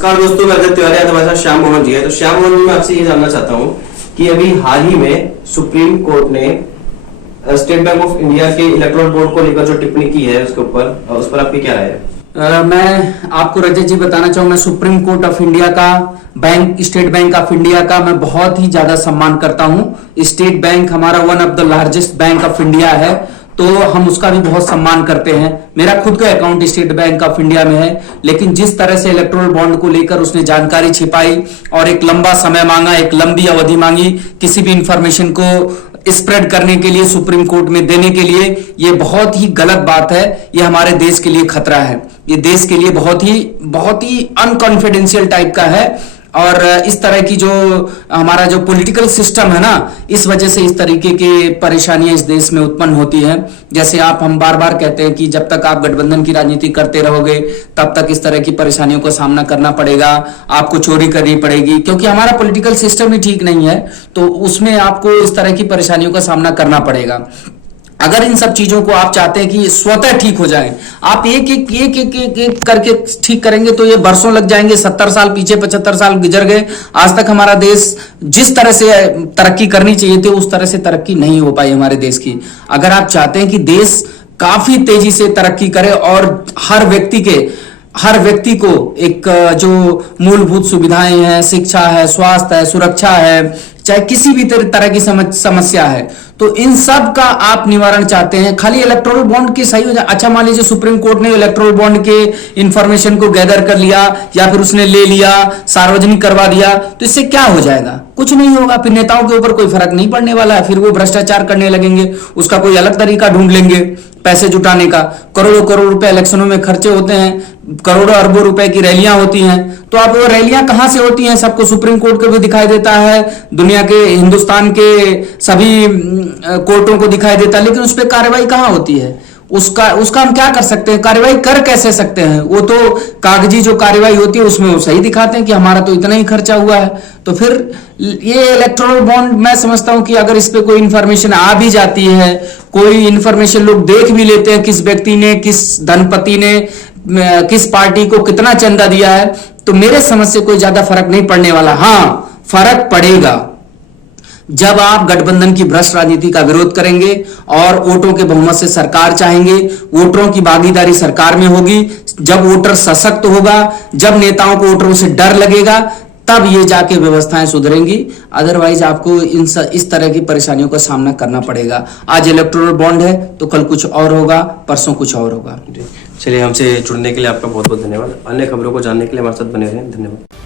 नमस्कार दोस्तों, मैं अजय तिवारी, हमारे साथ श्याम मोहन जी है। तो श्याम मोहन जी, मैं आपसे ये जानना चाहता हूँ कि अभी हाल ही में सुप्रीम कोर्ट ने स्टेट बैंक ऑफ इंडिया के इलेक्टोरल बोर्ड को लेकर जो टिप्पणी की है उसके ऊपर, उस पर आपकी क्या राय है? मैं आपको रजत जी बताना चाहूँ, मैं सुप्रीम कोर्ट ऑफ इंडिया का, bank state bank of India का मैं बहुत ही ज्यादा सम्मान करता हूँ। स्टेट बैंक हमारा one of the largest bank of India है, तो हम उसका भी बहुत सम्मान करते हैं। मेरा खुद का account state bank of India में है, लेकिन जिस तरह से इलेक्टोरल बॉन्ड को लेकर उसने जानकारी छिपाई और एक लंबा समय मांगा, एक लंबी अवधि मांगी किसी भी इंफॉर्मेशन को स्प्रेड करने के लिए, सुप्रीम कोर्ट में देने के लिए, ये बहुत ही गलत बात है। ये हमारे देश के लिए खतरा है, ये देश के लिए बहुत ही अनकॉन्फिडेंशियल टाइप का है। और इस तरह की जो हमारा जो पॉलिटिकल सिस्टम है ना, इस वजह से इस तरीके की परेशानियां इस देश में उत्पन्न होती हैं। जैसे हम बार बार कहते हैं कि जब तक आप गठबंधन की राजनीति करते रहोगे तब तक इस तरह की परेशानियों का सामना करना पड़ेगा, आपको चोरी करनी पड़ेगी, क्योंकि हमारा पॉलिटिकल सिस्टम ही ठीक नहीं है, तो उसमें आपको इस तरह की परेशानियों का सामना करना पड़ेगा। अगर इन सब चीजों को आप चाहते हैं कि स्वतः ठीक हो जाए, आप एक करके ठीक करेंगे तो ये बरसों लग जाएंगे। 70 साल पीछे, 75 साल गुजर गए, आज तक हमारा देश जिस तरह से तरक्की करनी चाहिए थी उस तरह से तरक्की नहीं हो पाई हमारे देश की। अगर आप चाहते हैं कि देश काफी तेजी से तरक्की करे और हर व्यक्ति को एक जो मूलभूत सुविधाएं हैं, शिक्षा है, स्वास्थ्य है, सुरक्षा है, चाहे किसी भी तरह की समस्या है, तो इन सब का आप निवारण चाहते हैं, खाली इलेक्टोरल बॉन्ड की सही हो जाए। अच्छा, मान लीजिए सुप्रीम कोर्ट ने इलेक्टोरल बॉन्ड के इंफॉर्मेशन को गैदर कर लिया या फिर उसने ले लिया, सार्वजनिक करवा दिया, तो इससे क्या हो जाएगा? कुछ नहीं होगा। फिर नेताओं के ऊपर कोई फर्क नहीं पड़ने वाला है, फिर वो भ्रष्टाचार करने लगेंगे, उसका कोई अलग तरीका ढूंढ लेंगे पैसे जुटाने का। करोड़ों रुपए इलेक्शनों में खर्चे होते हैं, करोड़ों अरबों रुपए की रैलियां होती हैं, तो अब वो रैलियां कहां से होती हैं? सबको सुप्रीम कोर्ट को भी दिखाई देता है, दुनिया के, हिंदुस्तान के सभी कोर्टों को दिखाई देता है, लेकिन उस पर कार्रवाई कहां होती है? उसका हम क्या कर सकते हैं? कार्रवाई कर कैसे सकते हैं? वो तो कागजी जो कार्रवाई होती है उसमें वो सही दिखाते हैं कि हमारा तो इतना ही खर्चा हुआ है। तो फिर ये इलेक्टोरल बॉन्ड, मैं समझता हूं कि अगर इस पे कोई इंफॉर्मेशन आ भी जाती है, कोई इंफॉर्मेशन लोग देख भी लेते हैं, किस व्यक्ति ने, किस धनपति ने किस पार्टी को कितना चंदा दिया है, तो मेरे समझ से कोई ज्यादा फर्क नहीं पड़ने वाला। हाँ, फर्क पड़ेगा जब आप गठबंधन की भ्रष्ट राजनीति का विरोध करेंगे और वोटों के बहुमत से सरकार चाहेंगे, वोटरों की भागीदारी सरकार में होगी, जब वोटर सशक्त होगा, जब नेताओं को वोटरों से डर लगेगा, तब ये जाके व्यवस्थाएं सुधरेंगी। अदरवाइज आपको इस तरह की परेशानियों का सामना करना पड़ेगा। आज इलेक्टोरल बॉन्ड है तो कल कुछ और होगा, परसों कुछ और होगा। चलिए, हमसे जुड़ने के लिए आपका बहुत बहुत धन्यवाद। अन्य खबरों को जानने के लिए हमारे साथ बने रहें। धन्यवाद।